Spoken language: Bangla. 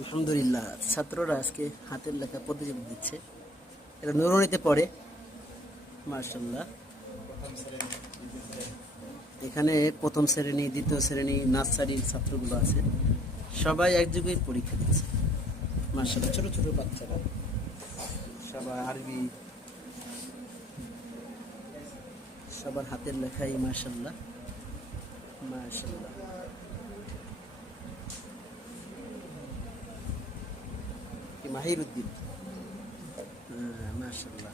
আলহামদুলিল্লাহ, ছাত্ররা আজকে হাতের লেখা প্রতিযোগিতা দিচ্ছে। এটা নুরুনিতে পড়ে। মাশাআল্লাহ, এখানে প্রথম শ্রেণী, দ্বিতীয় শ্রেণী, নার্সারির ছাত্রগুলো আছে। সবাই একযোগে পরীক্ষা দিচ্ছে। মাশাআল্লাহ, ছোট ছোট বাচ্চারা সবাই আরবি, সবার হাতের লেখাই। মাশাআল্লাহ মাশাআল্লাহ। মাহির উদ্দিন, মাশাআল্লাহ।